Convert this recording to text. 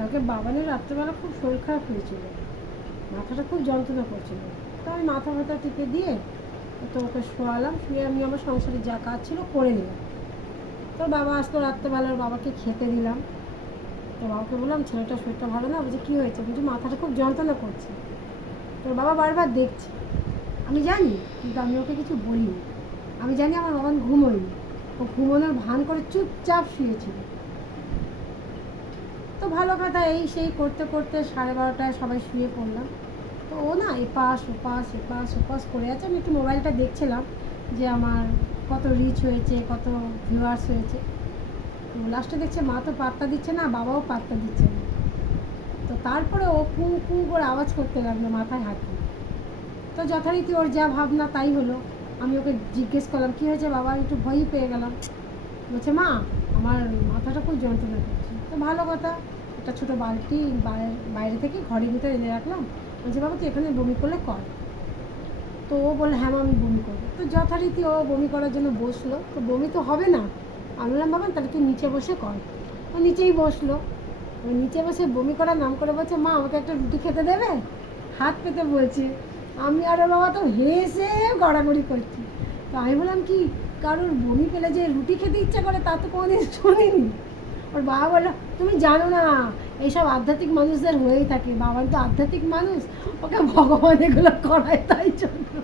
কালকে বাবানের রাত্রেবেলা খুব শরীর খারাপ হয়েছিল, মাথাটা খুব যন্ত্রণা করছিল। তো আমি মাথা ব্যথা টিপে দিয়ে তো ওকে শোয়ালাম, শুয়ে আমি আমার সংসারের যা কাজ ছিল করে নিলাম। তোর বাবা আসতো রাত্রেবেলার, বাবাকে খেতে দিলাম। তো বাবাকে বললাম ছেলেটার শরীরটা ভালো না, বলছে কী হয়েছে, বলছি মাথাটা খুব যন্ত্রণা করছে। তোর বাবা বারবার দেখছে, আমি জানি, কিন্তু আমি ওকে কিছু বলিনি। আমি জানি আমার বাবা ঘুমোয়নি, ও ঘুমোনোর ভান করে চুপচাপ শুয়েছিল। তো ভালো কথা, এই সেই করতে করতে 12:30টায় সবাই শুয়ে পড়লাম। তো ও না এপাশ ওপাশ এপাশ ওপাশ করে আছে। আমি একটু মোবাইলটা দেখছিলাম যে আমার কত রিচ হয়েছে, কত ভিউয়ার্স হয়েছে। তো লাস্টে দেখছে মা তো পাত্তা দিচ্ছে না, বাবাও পাত্তা দিচ্ছে না। তো তারপরে ও কু কু করে আওয়াজ করতে লাগলো মাথায় হাত দিয়ে। তো যথারীতি ওর যা ভাবনা তাই হলো। আমি ওকে জিজ্ঞেস করলাম কী হয়েছে বাবা, একটু ভয়ই পেয়ে গেলাম। বলছে মা আমার মাথাটা খুব যন্ত্রণা করছে। তো ভালো কথা, একটা ছোটো বালতি বাইরে থেকে ঘরের ভিতরে এনে রাখলাম। বলছে বাবা তুই এখানে বমি করলে কর। তো ও বললো হ্যাঁ মা আমি বমি করবো। তো যথারীতি ও বমি করার জন্য বসলো। তো বমি তো হবে না, আমি বললাম বাবা তাহলে তুই নিচে বসে কর। ও নিচেই বসলো। ও নিচে বসে বমি করার নাম করে বলছে মা আমাকে একটা রুটি খেতে দেবে, হাত পেতে বলছে। আমি আর ওর বাবা তো হেসে গড়াগড়ি করছি। তো আমি বললাম কি কারোর বমি পেলে যে রুটি খেতে ইচ্ছা করে তা তো কোনোদিন শুনিনি। ওর বাবা বললো তুমি জানো না, এইসব আধ্যাত্মিক মানুষদের হয়েই থাকে, বাবা তো আধ্যাত্মিক মানুষ, ওকে ভগবান এগুলো করায় তাই জন্য।